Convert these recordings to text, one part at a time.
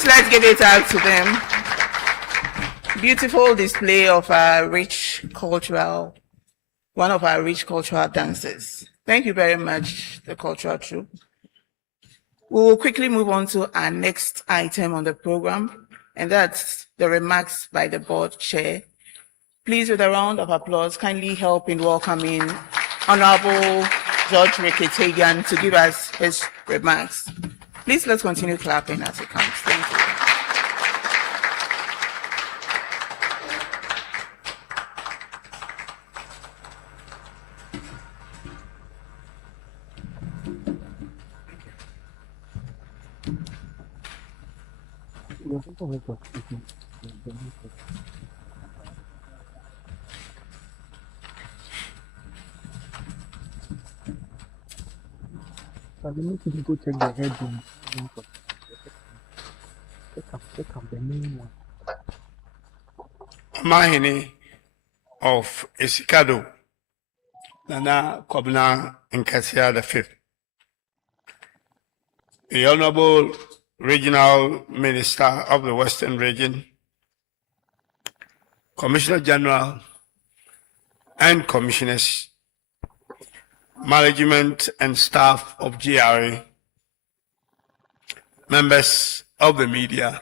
Please let's give it up to them. Beautiful display of our one of our rich cultural dances. Thank you very much, the cultural troupe. We will quickly move on to our next item on the program, and that's the remarks by the board chair. Please, with a round of applause, kindly help in welcoming Honorable George Reketagian to give us his remarks. Please, let's continue clapping as it comes. Thank you. So they need to go check the headroom. Check up the main one. Mahini of Esikado, Nana Kobna Nkasia the Fifth. The Honorable Regional Minister of the Western Region, Commissioner General and Commissioners, management and staff of GRA, members of the media,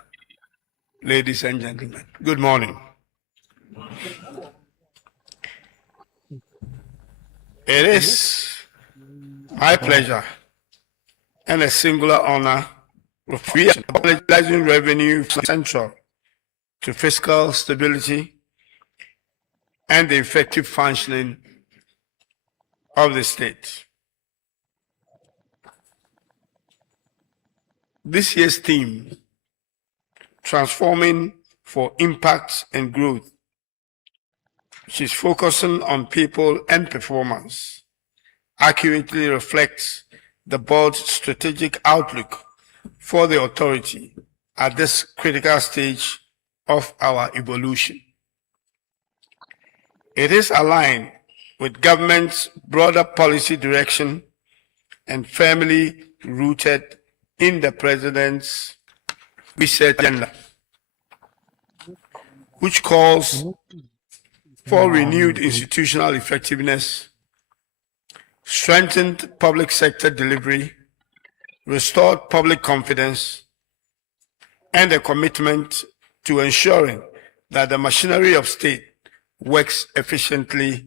ladies and gentlemen, good morning. It is my pleasure and a singular honor of mobilizing revenue central to fiscal stability and the effective functioning of the state. This year's theme, Transforming for Impact and Growth, which is focusing on people and performance, accurately reflects the board's strategic outlook for the authority at this critical stage of our evolution. It is aligned with government's broader policy direction and firmly rooted in the President's reset agenda, which calls for renewed institutional effectiveness, strengthened public sector delivery, restored public confidence, and a commitment to ensuring that the machinery of state works efficiently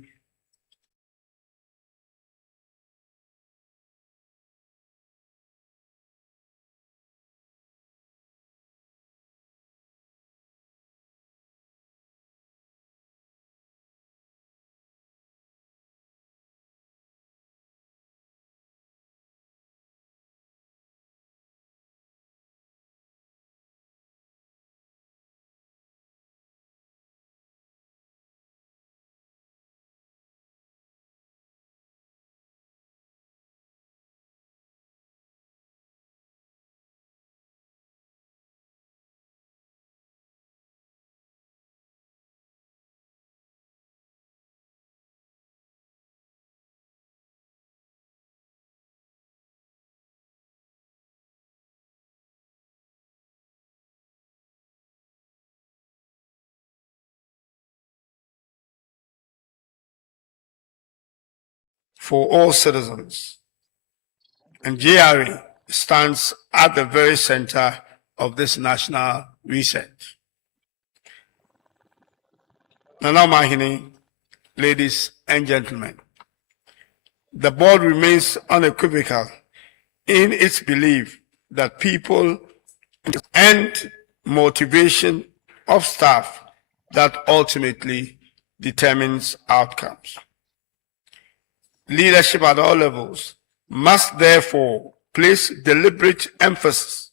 for all citizens. And JRA stands at the very center of this national reset. Nana Mahine, ladies and gentlemen, the board remains unequivocal in its belief that people and motivation of staff that ultimately determines outcomes. Leadership at all levels must therefore place deliberate emphasis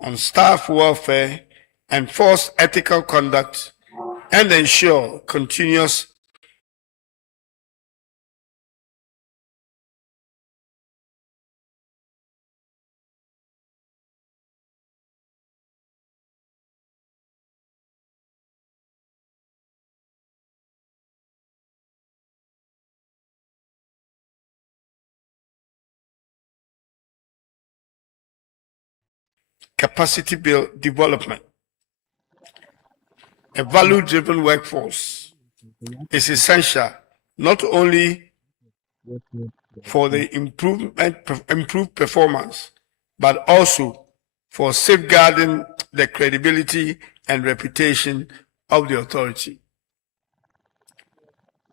on staff welfare, enforce ethical conduct, and ensure continuous capacity development. A value-driven workforce is essential not only for the improved performance, but also for safeguarding the credibility and reputation of the authority.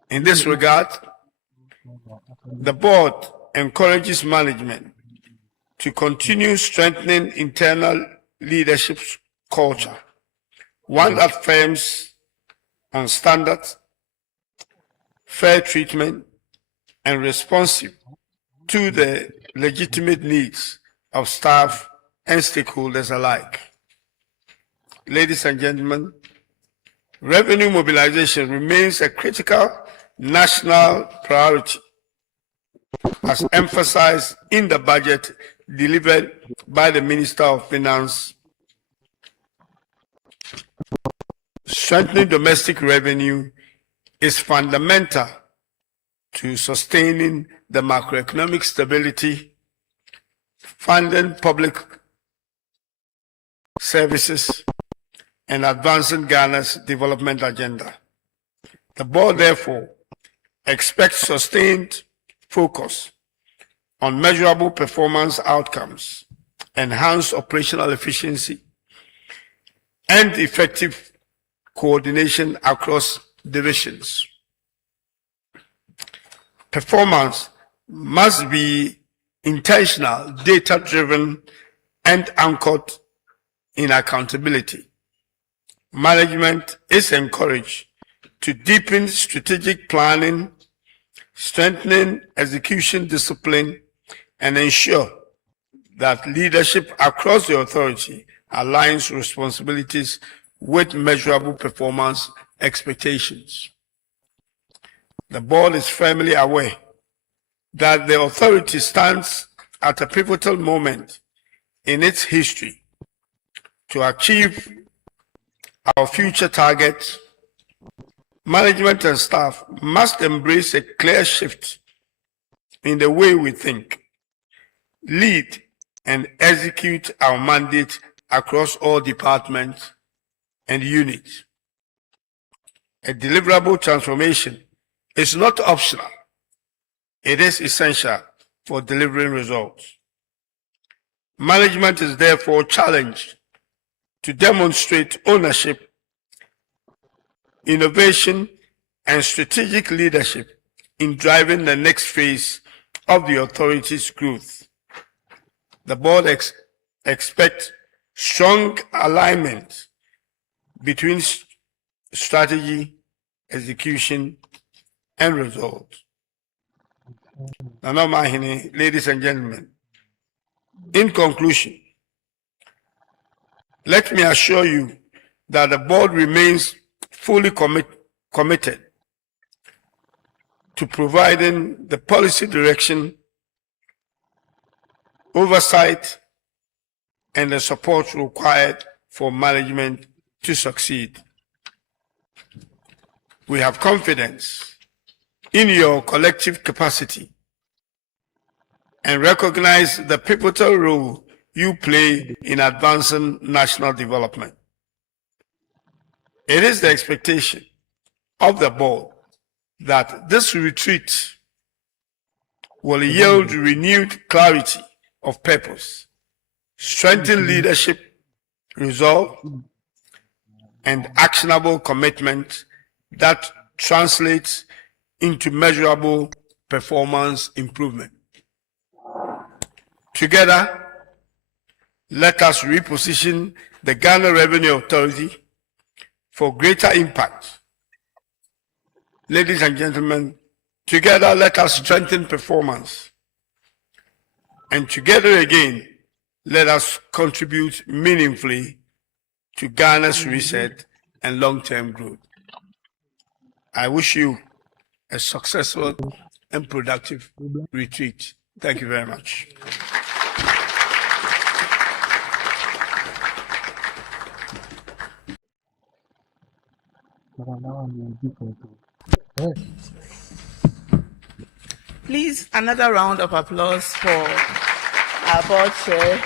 In this regard, the board encourages management to continue strengthening internal leadership culture, one that firms on standards, fair treatment, and responsive to the legitimate needs of staff and stakeholders alike. Ladies and gentlemen, revenue mobilization remains a critical national priority, as emphasized in the budget delivered by the Minister of Finance. Strengthening domestic revenue is fundamental to sustaining the macroeconomic stability, funding public services, and advancing Ghana's development agenda. The board, therefore, expects sustained focus on measurable performance outcomes, enhanced operational efficiency, and effective coordination across divisions. Performance must be intentional, data-driven, and anchored in accountability. Management is encouraged to deepen strategic planning, strengthening execution discipline, and ensure that leadership across the authority aligns responsibilities with measurable performance expectations. The board is firmly aware that the authority stands at a pivotal moment in its history to achieve our future targets. Management and staff must embrace a clear shift in the way we think, lead, and execute our mandate across all departments and units. A deliverable transformation is not optional. It is essential for delivering results. Management is therefore challenged to demonstrate ownership, innovation, and strategic leadership in driving the next phase of the authority's growth. The board expects strong alignment between strategy, execution, and results. Nana Mahine, ladies and gentlemen, in conclusion, let me assure you that the board remains fully committed to providing the policy direction, oversight, and the support required for management to succeed. We have confidence in your collective capacity and recognize the pivotal role you play in advancing national development. It is the expectation of the board that this retreat will yield renewed clarity of purpose, strengthen leadership, resolve, and actionable commitment that translates into measurable performance improvement. Together, let us reposition the Ghana Revenue Authority for greater impact. Ladies and gentlemen, together let us strengthen performance. And together again, let us contribute meaningfully to Ghana's reset and long-term growth. I wish you a successful and productive retreat. Thank you very much. But now I'm different. Yes. Please, another round of applause for our board chair.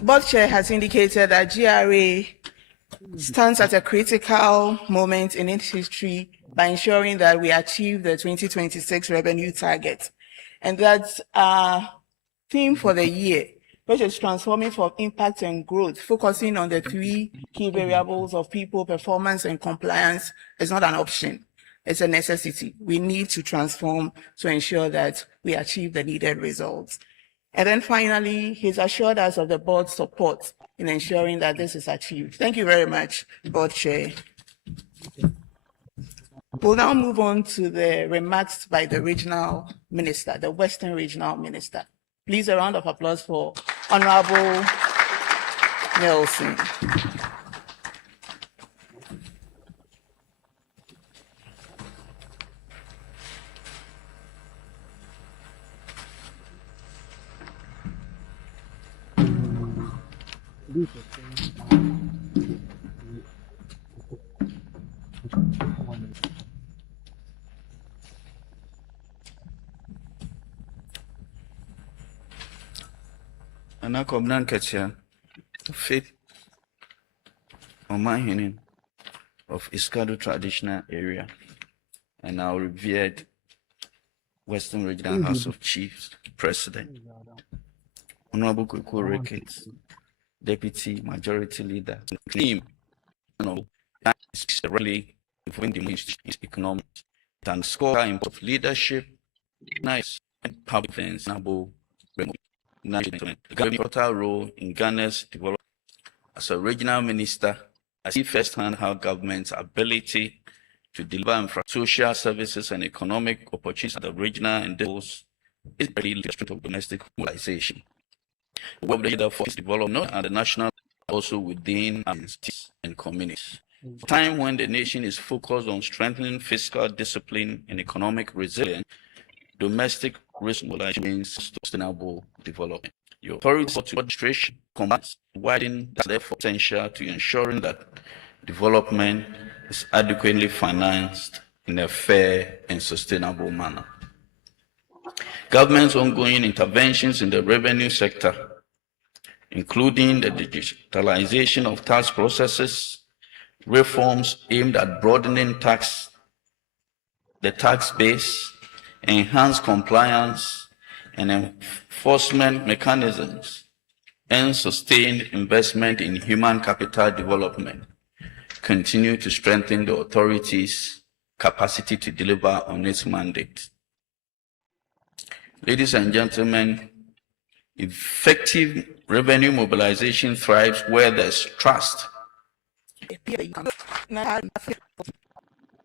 Board chair has indicated that GRA stands at a critical moment in its history by ensuring that we achieve the 2026 revenue target. And that's our theme for the year, which is transforming for impact and growth, focusing on the three key variables of people, performance, and compliance is not an option. It's a necessity. We need to transform to ensure that we achieve the needed results. And then finally, he's assured us of the board's support in ensuring that this is achieved. Thank you very much, Board Chair. We'll now move on to the remarks by the regional minister, the Western Regional Minister. Please, a round of applause for Honorable Nelson. This is Anakobnan Katia, Faith Omahinin of Iskadu Traditional Area, and our revered Western Regional House of Chiefs President, Honorable Kweku Ricketts, Deputy Majority Leader, claim that is really within the economics and score of leadership, nice and public events, the pivotal role in Ghana's development. As a regional minister, I see firsthand how government's ability to deliver social services and economic opportunities at the regional and levels is really the strength of domestic mobilization. The work of the for development at the national, also within cities and communities. A time when the nation is focused on strengthening fiscal discipline and economic resilience, domestic risk mobilization means sustainable development. Your authority to administration combats widening that's therefore essential to ensuring that development is adequately financed in a fair and sustainable manner. Government's ongoing interventions in the revenue sector, including the digitalization of tax processes, reforms aimed at broadening the tax base, enhanced compliance and enforcement mechanisms, and sustained investment in human capital development continue to strengthen the authority's capacity to deliver on its mandate. Ladies and gentlemen, effective revenue mobilization thrives where there's trust.